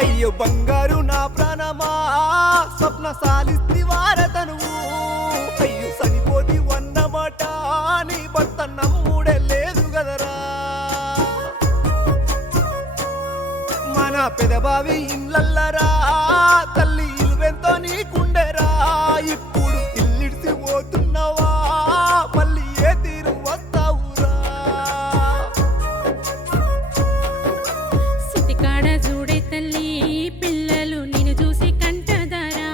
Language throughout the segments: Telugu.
అయ్యో బంగారు నా ప్రాణమా స్వప్న సాలిస్తి వారతనువు అయ్యో చనిపోతి వన్నమాట నీ భర్త నమ్ముడే లేదు గదరా మన పెదబావి ఇండ్లల్లరా తల్లి ఇలువెంతో నీకుండెరా ఇప్పుడు ఇల్లిడిసి పోతున్నవా మళ్ళీ ఏ తీరు వస్తావురా సిటికాడ చూడే తల్లి పిల్లలు నిన్ను చూసి కంటదరా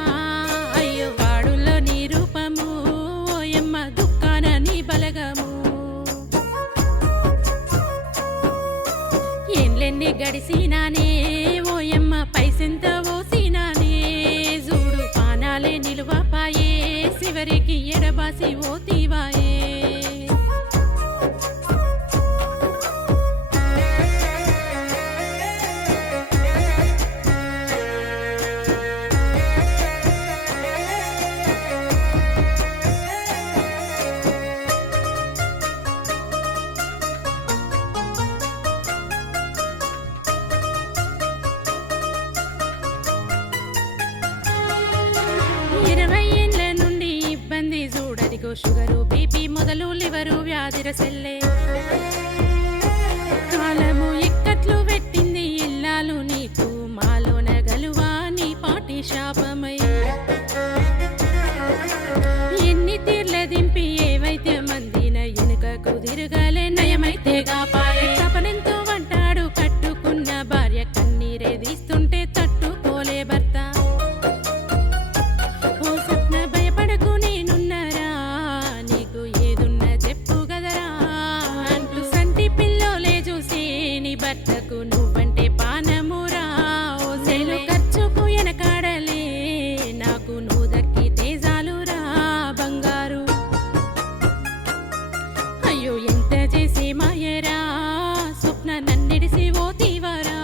అయ్యో వాడుల్లో నీ రూపము ఓయమ్మ దుఃఖాన నీ బలగము ఏంలెన్ని గడిసినానే ఓయమ్మ పైసెంత ఓసినానే చూడు పానాలే నిలువపాయే చివరికి ఎడబాసి ఓతివాయే షుగరు బీపీ మొదలు లివరు వ్యాధిర సెల్లే కాలము ఇక్కట్లు పెట్టింది ఇల్లాలు నీకు మాలోన గలువా నీ పాటి శాపమై ఎన్ని తీర్ల దింపి ఏవైతే మందిన ఎనుకకు తిరగలే నయమైతే గాపాయే తపనెంతో వంటాడు కట్టుకున్న భార్య కన్నీరే తీస్తుంటే తట్టుకోలే భర్త భర్తకు నువ్వంటే పానమురా ఓసేలు ఖర్చుకు ఎనకాడలే నాకు నువ్వు దక్కి తేజాలురా బంగారు అయ్యో ఎంత చేసి మాయరా స్వప్న నన్నిడిసి ఓతివరా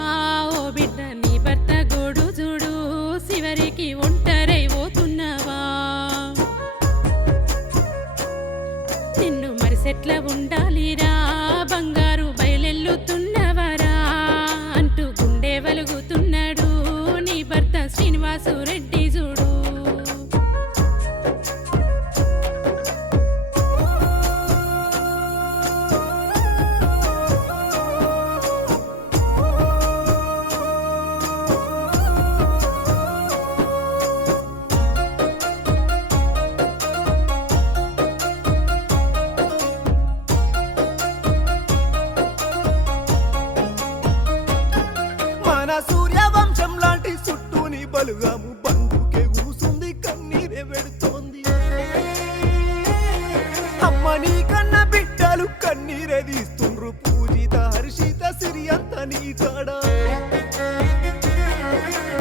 ఓ బిడ్డ నీ భర్త గోడు చూడు చివరికి ఒంటరై పోతున్నవా నిన్ను మరిసెట్ల ఉండాలిరా బంగారు బయలెల్లుతున్నవరా అంటూ గుండె వలుగుతున్నాడు నీ భర్త శ్రీనివాసు రెడ్డి చూడు సూర్యవంశం లాంటి చుట్టూని బలుగాము బంధుకే కూసుంది కన్నీరే పెడుతోంది అమ్మ నీ కన్న బిడ్డలు కన్నీరే తీస్తుండ్రు పూజిత హర్షిత సిరి అంత నీ కాడ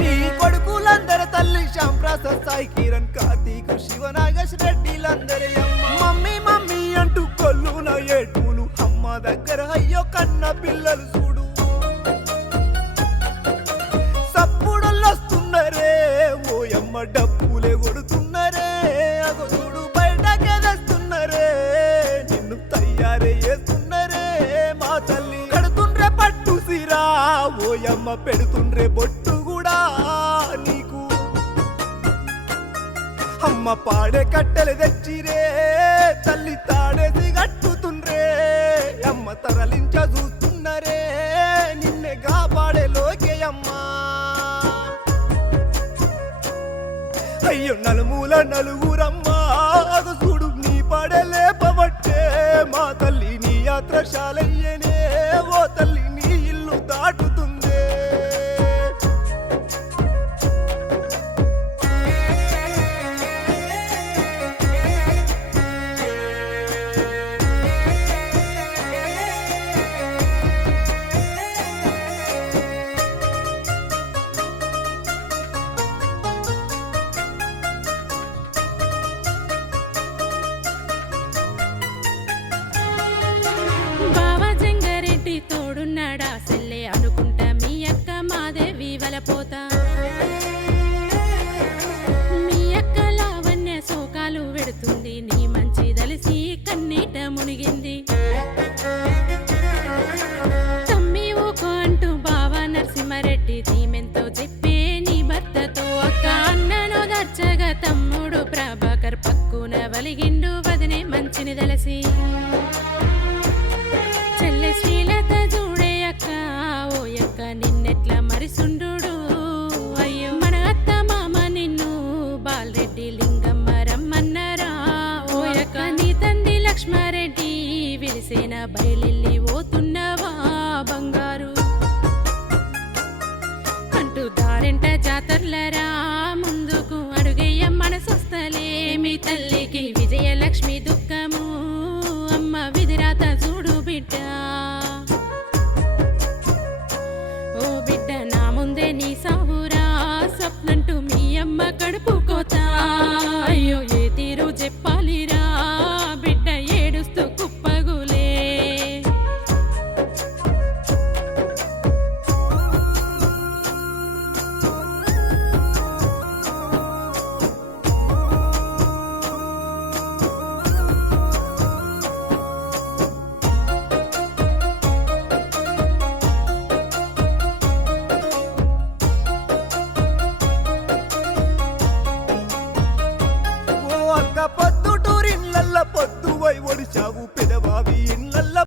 నీ కొడుకులందరి తల్లి శ్యాంప్రసాద్ సాయి కిరణ్ కార్తీక్ శివనాగేశ్ రెడ్డిలందరి మమ్మీ మమ్మీ అంటూ కొల్లున ఏడుపులు అమ్మ దగ్గర అయ్యో కన్న పిల్లలు చూడు ఓయమ్మ డప్పులే కొడుతున్నరే అగో చూడు బయటకే తెస్తున్నరే నిన్ను తయారే చేస్తున్నరే మా తల్లి కడుతుండ్రే పట్టు సిరా ఓయమ్మ పెడుతుండ్రే బొట్టు కూడా నీకు అమ్మ పాడే కట్టెలు తెచ్చిరే తల్లి తాడేసి కట్టుతుండ్రే అమ్మ తరలించ చూస్తున్నరే నిన్నే కాపాడే లోకే అమ్మా అయ్యో నలుమూల నలుగురమ్మా